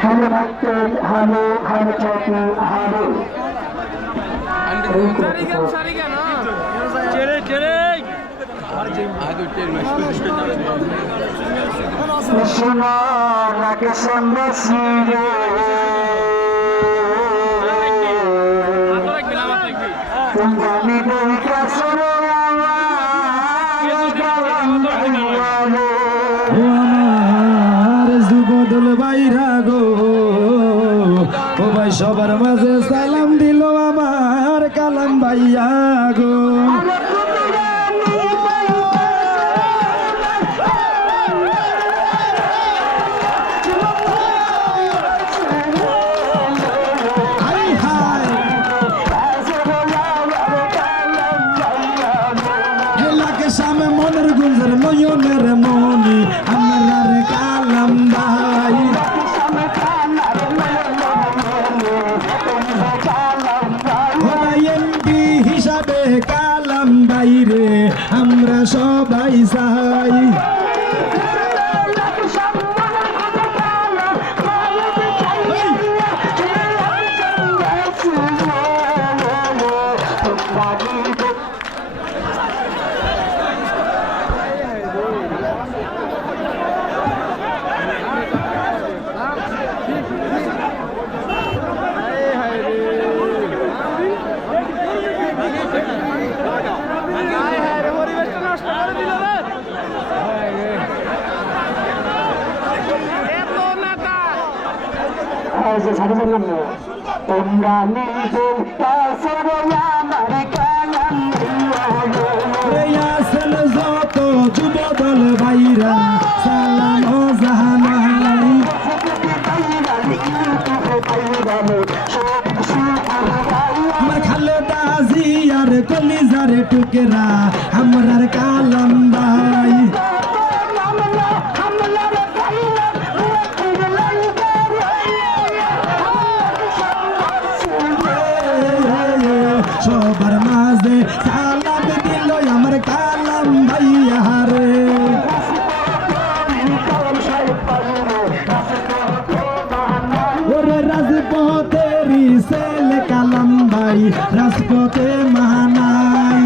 hello vital hello hello চাকরি hello শোনো লাগে সন্দেশি রে তুমি দেখা শোনো যুবদল বাইরা গো ও ভাই সবার মাঝে সালাম দিল আমার কালাম ভাইয়া গো সামনে মনের গুঞ্জর নয়নের মনি আমার কালাম ভাই এমপি হিসাবে কালাম ভাই রে আমরা সবাই চাই তোমরা নিজের কাছে আমার কালাম আসেন যত যুবদল ভাইরা সালাম ও জাহানাই আমার খালেদা জিয়ার কলিজার টুকরা আমরার কালাম ভাই সবার মাঝে সালাম দিল আমার কালাম ভাইয়া রে ওরে রাজপথেরই ছেলে কালাম ভাই রাজপথে মানাই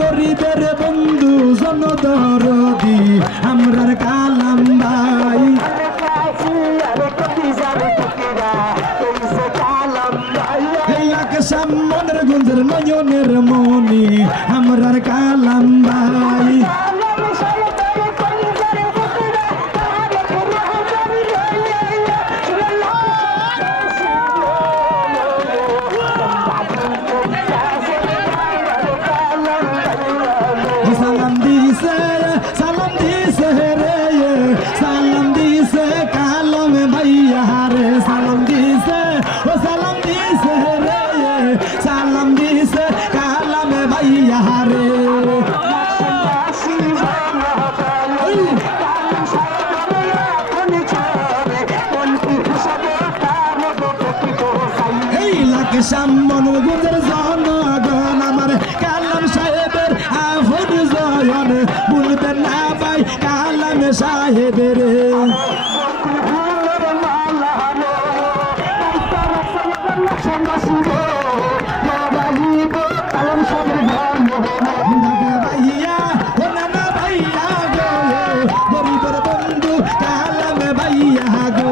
গরিবের বন্ধু জনদরদি আমরার কালাম ভাই মনের গুঞ্জের নয়নের মনি আমরার কালাম ভাই সালাম দিছে রে সালাম দিছে কালাম ভাইয়া রে সালাম দিছে ও সালাম দিছে রে সালাম দিছে কালাম ভাইয়া রে এই লাখ সামন গুজর জনগণ আমার কালাম সাহেবের আফদ জয়ন বলবেন না ভাই কালাম সাহেবের ভাইয়া ও নানা ভাইয়া গো গরিবের বন্ধু কালাম ভাইয়া গো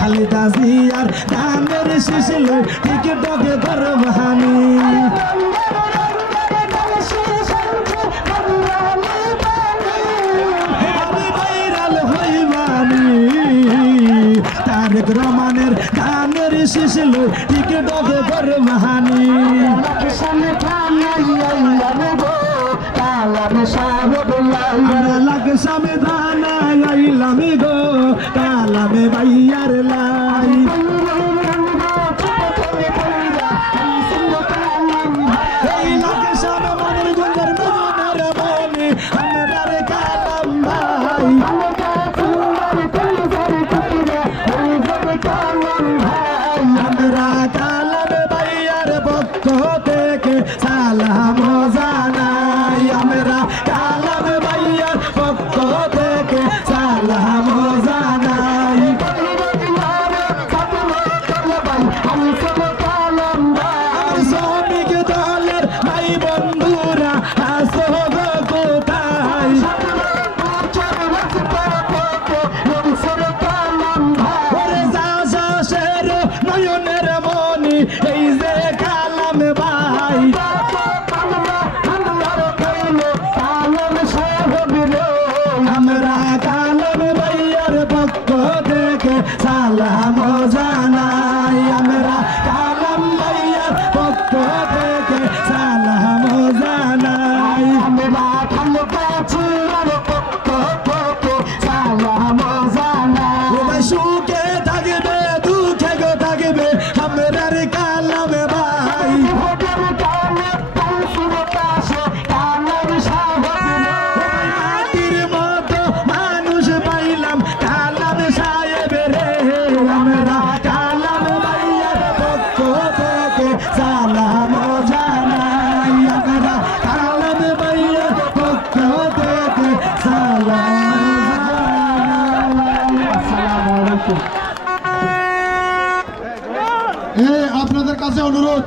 খালেদা জিয়ার ধানের শিশিল টিকটকে করবানি ভাইরাল হইবানি তারেক রহমানের ধানের শিশিল টিকটকে করবানি লাগ সাবিধান আইলাম গো কালামে ভাইয়ার লাই আমরা কালাম ভাইয়ার পক্ষ থেকে সালাম জানাই আমরা কালাম ভাইয়ার পক্ষ থেকে সালাম জানাই আমার শ্রমিক দলের ভাই বন্ধুরা আসো গো কোথায় ওরে চাষের নয়নের মনি এই যে কালাম ভাই আমরা কালাম ভাইয়ার পক্ষ থেকে সালাম জানাই আমরা কালাম ভাইয়ার পক্ষ থেকে সালাম জানাই আমরা ভালো কাছে পক্ষ থেকে সালাম জানাই ও ভাই সুখে থাকবে দুঃখে গো থাকবে আমরার কালাম ভাই মাটির মতো মানুষ পাইলাম কালাম সাহেব রে আমরা কালাম ভাইয়ার পক্ষ থেকে সালাম জানাই আমরা কালাম ভাইয়ার পক্ষ থেকে সালাম আপনাদের কাছে অনুরোধ